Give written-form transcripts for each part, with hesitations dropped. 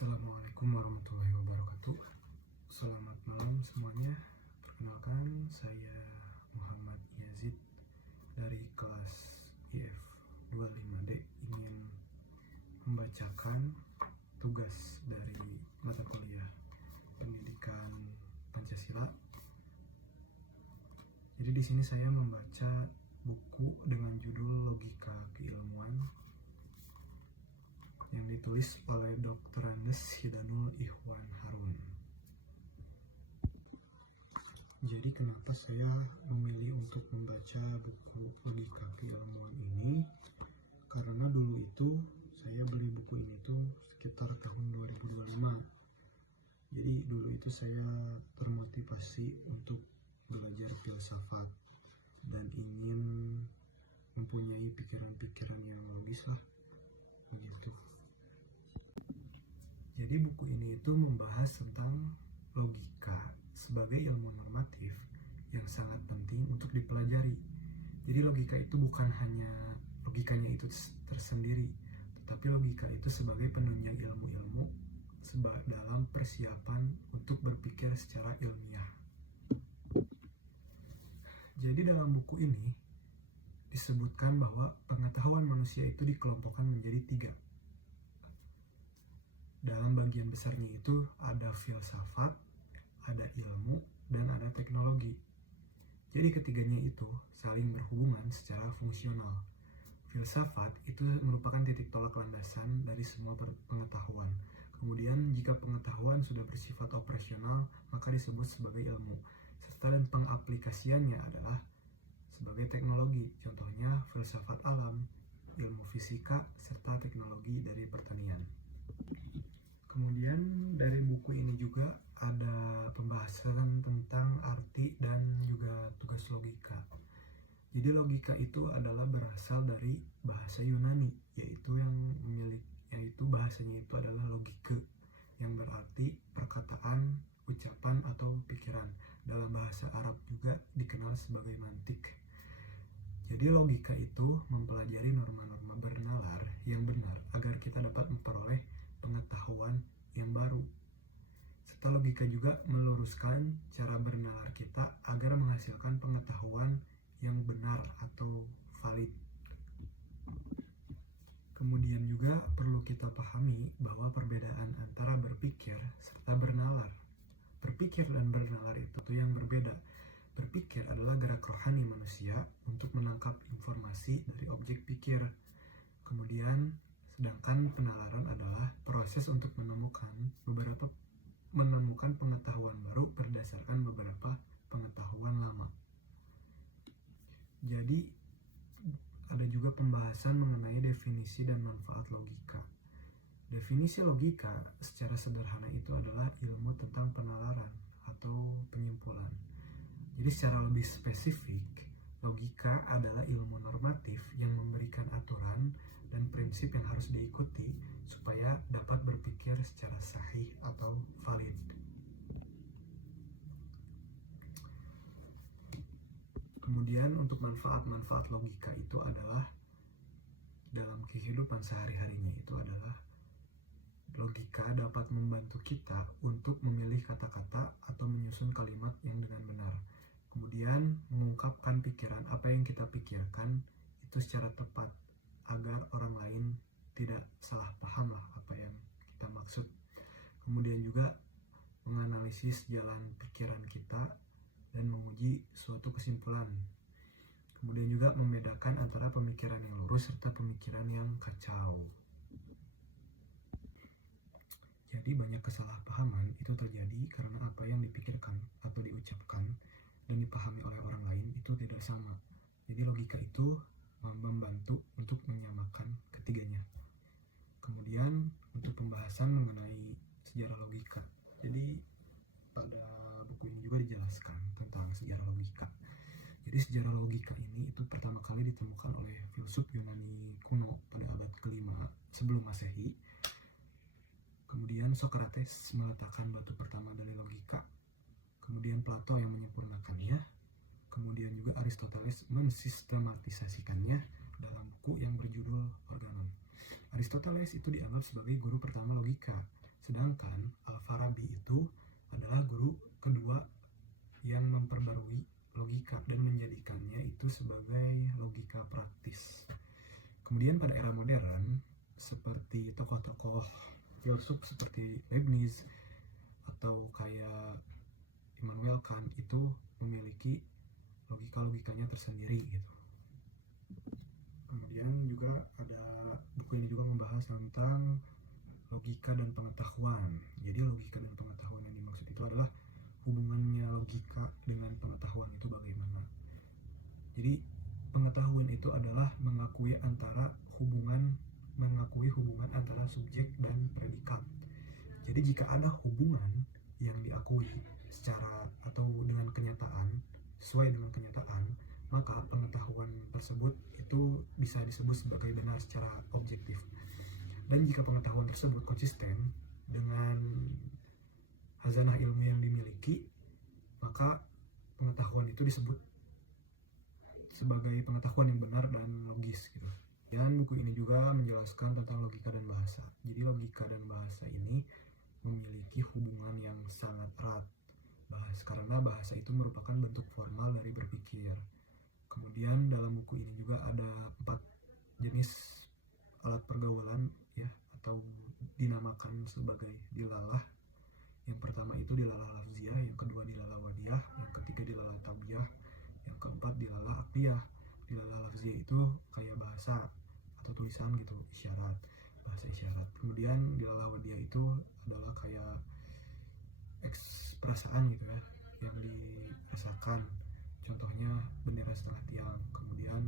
Assalamualaikum warahmatullahi wabarakatuh. Selamat malam semuanya. Perkenalkan, saya Muhammad Yazid dari kelas IF 25D ingin membacakan tugas dari mata kuliah Pendidikan Pancasila. Jadi di sini saya membaca buku dengan judul Logika Keilmuan yang ditulis oleh Dr. Andes Hidanul Ikhwan Harun. Jadi kenapa saya memilih untuk membaca buku Logika Keilmuan ini? Karena dulu itu saya beli buku ini tuh sekitar tahun 2025. Jadi dulu itu saya termotivasi untuk belajar filsafat dan ingin mempunyai pikiran-pikiran yang logis lah, begitu. Jadi buku ini itu membahas tentang logika sebagai ilmu normatif yang sangat penting untuk dipelajari. Jadi logika itu bukan hanya logikanya itu tersendiri, tetapi logika itu sebagai penunjang ilmu-ilmu dalam persiapan untuk berpikir secara ilmiah. Jadi dalam buku ini disebutkan bahwa pengetahuan manusia itu dikelompokkan menjadi 3. Dalam bagian besarnya itu ada filsafat, ada ilmu, dan ada teknologi. Jadi ketiganya itu saling berhubungan secara fungsional. Filsafat itu merupakan titik tolak landasan dari semua pengetahuan. Kemudian jika pengetahuan sudah bersifat operasional, maka disebut sebagai ilmu. Serta dan pengaplikasiannya adalah sebagai teknologi. Contohnya filsafat alam, ilmu fisika, serta teknologi dari pertanian. Kemudian dari buku ini juga ada pembahasan tentang arti dan juga tugas logika. Jadi logika itu adalah berasal dari bahasa Yunani, yaitu bahasanya itu adalah logike, yang berarti perkataan, ucapan atau pikiran. Dalam bahasa Arab juga dikenal sebagai mantik. Jadi logika itu mempelajari norma-norma bernalar yang benar agar kita dapat memperoleh pengetahuan yang baru. Serta logika juga meluruskan cara bernalar kita agar menghasilkan pengetahuan yang benar atau valid. Kemudian juga perlu kita pahami bahwa perbedaan antara berpikir serta bernalar. Berpikir dan bernalar itu yang berbeda. Berpikir adalah gerak rohani manusia untuk menangkap informasi dari objek pikir. Kemudian sedangkan penalaran adalah proses untuk menemukan pengetahuan baru berdasarkan beberapa pengetahuan lama. Jadi ada juga pembahasan mengenai definisi dan manfaat logika. Definisi logika secara sederhana itu adalah ilmu tentang penalaran atau penyimpulan. Jadi secara lebih spesifik, logika adalah ilmu normatif yang memberikan aturan dan prinsip yang harus diikuti supaya dapat berpikir secara sahih atau valid. Kemudian untuk manfaat-manfaat logika itu adalah dalam kehidupan sehari-harinya itu adalah logika dapat membantu kita untuk memilih kata-kata atau menyusun kalimat yang dengan benar. Kemudian mengungkapkan pikiran apa yang kita pikirkan itu secara tepat agar orang lain tidak salah paham lah apa yang kita maksud. Kemudian juga menganalisis jalan pikiran kita dan menguji suatu kesimpulan. Kemudian juga membedakan antara pemikiran yang lurus serta pemikiran yang kacau. Jadi banyak kesalahpahaman itu terjadi karena apa yang dipikirkan atau diucapkan dan dipahami oleh orang lain itu tidak sama. Jadi logika itu membantu untuk menyamakan ketiganya. Kemudian untuk pembahasan mengenai sejarah logika. Jadi pada buku ini juga dijelaskan tentang sejarah logika. Jadi sejarah logika ini itu pertama kali ditemukan oleh filsuf Yunani kuno pada abad ke-5 sebelum Masehi. Kemudian Socrates meletakkan batu pertama dari logika. Kemudian Plato yang menyempurnakannya. Kemudian juga Aristoteles mensistematisasikannya dalam buku yang berjudul Organon. Aristoteles itu dianggap sebagai guru pertama logika Sedangkan Al-Farabi itu adalah guru kedua yang memperbarui logika dan menjadikannya itu sebagai logika praktis. Kemudian pada era modern, seperti tokoh-tokoh filsuf seperti Leibniz atau kayak Immanuel Kant itu memiliki logika-logikanya tersendiri gitu. Kemudian juga ada buku ini juga membahas tentang logika dan pengetahuan. Jadi logika dan pengetahuan yang dimaksud itu adalah hubungannya logika dengan pengetahuan itu bagaimana. Jadi pengetahuan itu adalah mengakui hubungan antara subjek dan predikat. Jadi jika ada hubungan yang diakui secara atau dengan kenyataan, sesuai dengan kenyataan, maka pengetahuan tersebut itu bisa disebut sebagai benar secara objektif. Dan jika pengetahuan tersebut konsisten dengan hazanah ilmu yang dimiliki, maka pengetahuan itu disebut sebagai pengetahuan yang benar dan logis gitu. Dan buku ini juga menjelaskan tentang logika dan bahasa. Jadi logika dan bahasa ini memiliki hubungan yang sangat erat. Karena bahasa itu merupakan bentuk formal dari berpikir. Kemudian dalam buku ini juga ada 4 jenis alat pergaulan ya, atau dinamakan sebagai dilalah. Yang pertama itu dilalah lafziyah, yang kedua dilalah wadiyah, yang ketiga dilalah tabiyah, yang keempat dilalah aqliyah. Dilalah lafziyah itu kayak bahasa atau tulisan gitu, isyarat, bahasa isyarat. Kemudian dilalah wadiyah itu adalah kayak perasaan gitu ya, yang dirasakan, contohnya bendera setengah tiang. Kemudian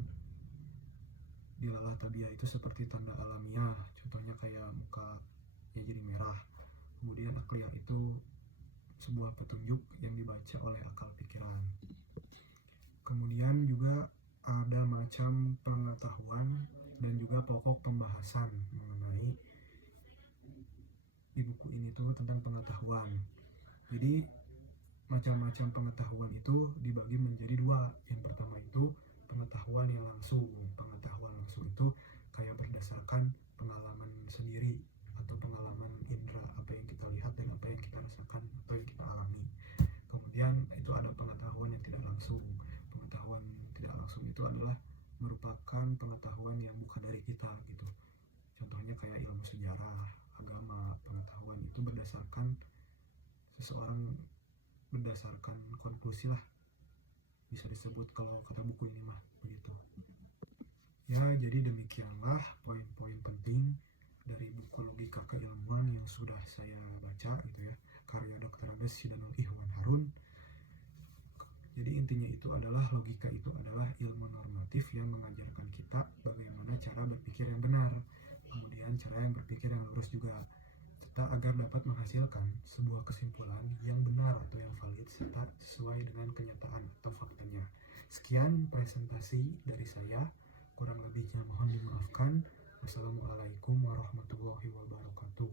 dilalah tabiyah itu seperti tanda alamiah, contohnya kayak muka ya jadi merah. Kemudian aqliyah itu sebuah petunjuk yang dibaca oleh akal pikiran. Kemudian juga ada macam pengetahuan dan juga pokok pembahasan mengenai di buku ini tuh tentang pengetahuan. Jadi macam-macam pengetahuan itu dibagi menjadi 2. Yang pertama itu pengetahuan yang langsung. Pengetahuan langsung itu kayak berdasarkan pengalaman sendiri atau pengalaman indera, apa yang kita lihat dan apa yang kita rasakan atau yang kita alami. Kemudian itu ada pengetahuan yang tidak langsung. Pengetahuan tidak langsung itu adalah merupakan pengetahuan yang bukan dari kita gitu. Contohnya kayak ilmu sejarah, agama. Pengetahuan itu berdasarkan seseorang, berdasarkan konklusi lah, bisa disebut kalau kata buku ini mah begitu. Ya, jadi demikianlah poin-poin penting dari buku Logika Keilmuan yang sudah saya baca gitu ya, karya Dr. Andes Sidanul Ihwan Harun. Jadi intinya itu adalah logika itu adalah ilmu normatif yang mengajarkan kita bagaimana cara berpikir yang benar, kemudian cara yang berpikir yang lurus juga, serta agar dapat menghasilkan sebuah kesimpulan yang benar atau yang valid serta sesuai dengan kenyataan atau faktanya. Sekian presentasi dari saya, kurang lebihnya mohon dimaafkan. Wassalamualaikum warahmatullahi wabarakatuh.